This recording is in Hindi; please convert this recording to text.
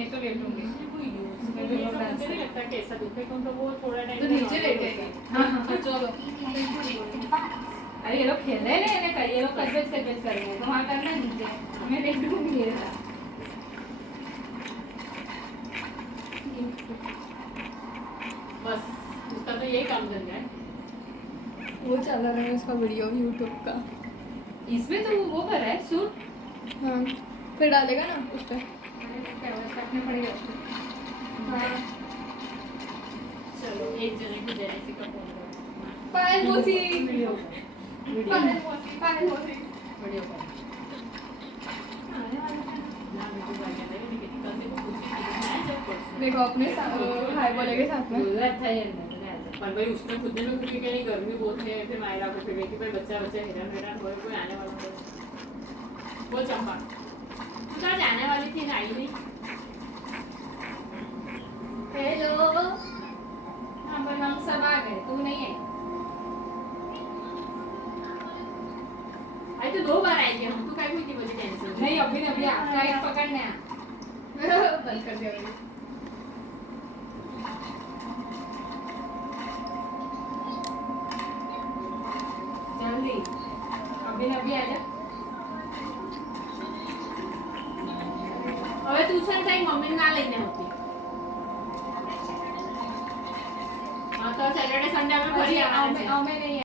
मैं तो ले लूंगी। मुझे नहीं लगता कि ऐसा दिखेगा तो वो थोड़ा टाइम तो नीचे लेटेगी। हाँ हाँ चलो। अरे ये लोग खेल रहे हैं ना, ये लोग कचबच कर रहे हैं, तो वहाँ करना नीचे, मैं ले लूंगी ये वाला। बस उसका तो यही काम चल रहा है। वो चल रहा है उसका वीडियो यूट्यूब का। इसमें तो वो कर रहा है शूट। हाँ फिर डालेगा ना उस पर। क्या काटना पड़ेगा उसको। हाँ चलो एक जने की जेनेसी का फोन करो। पायल मोसी वीडियो पायल मोसी पायल मोसी वीडियो कॉल आने वाला है ना। मेरे को भाई कहते हैं कि कल से कुछ नहीं जब देखो अपने भाई बोलेंगे साथ में। बोल रहा था ये पर भाई उसने खुद ने भी क्योंकि नहीं गर्मी बहुत है फिर मायरा को फिर कि भाई बच्चा हैरान हो कोई आने वाला है। वो चंपा तू तो जाने वाली थी ना, आई नहीं। हेलो। हाँ पर हम सब आ गए, तू नहीं है। आई तो 2 बार आई थी हम, तू काय हुई थी मुझे टेंशन नहीं अभी अभी फ्लाइट पकड़ने आ। बंद कर दिया मैंने। जल्दी अभी आ जा। હવે ટ્યુશન ટાઈમ મમ્મી ના લઈને આવતી. હા તો સેટરડે સન્ડે અમે ફરી આવવાના છે. અમે નહીં